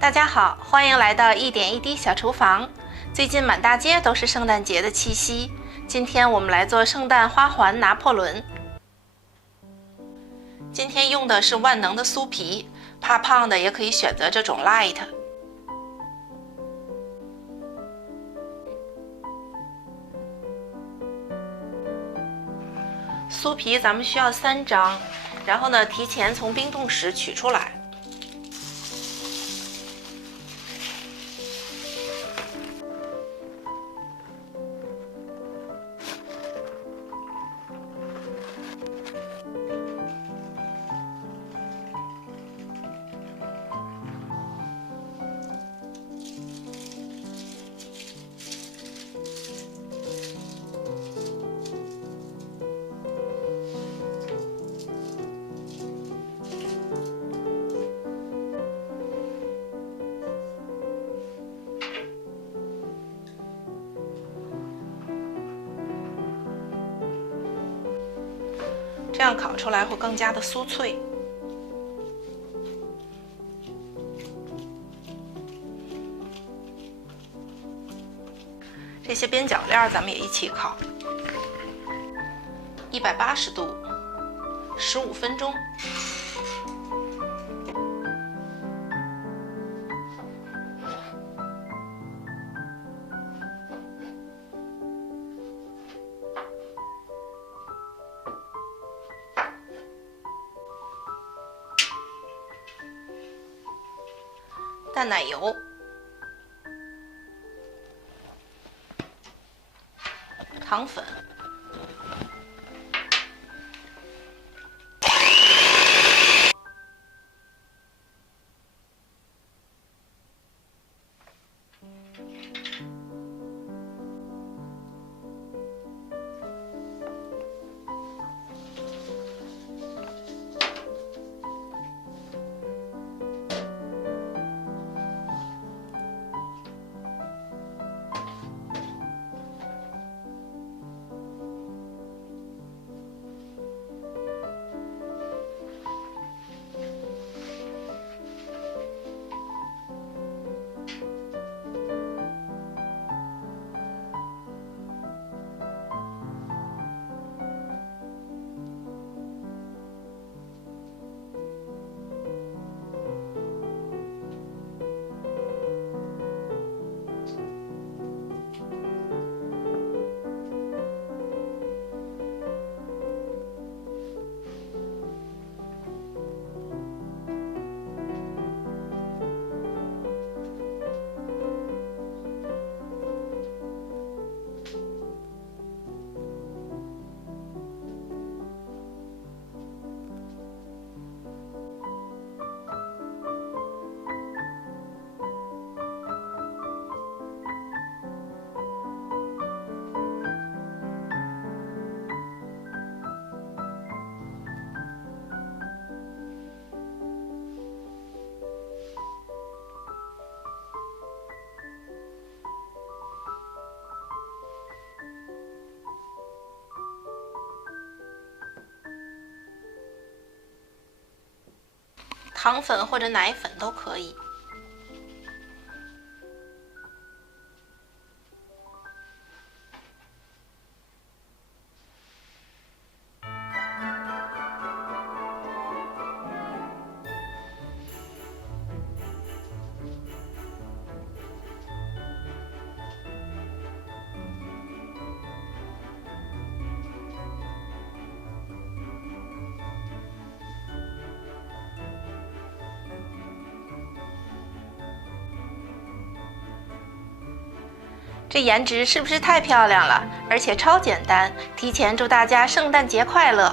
大家好，欢迎来到一点一滴小厨房。最近满大街都是圣诞节的气息，今天我们来做圣诞花环拿破仑。今天用的是万能的酥皮，怕胖的也可以选择这种 light。酥皮咱们需要3张，然后呢，提前从冰冻室取出来。这样烤出来会更加的酥脆。这些边角料咱们也一起烤，180度，15分钟。淡奶油、糖粉、糖粉或者奶粉都可以。这颜值是不是太漂亮了？而且超简单！提前祝大家圣诞节快乐！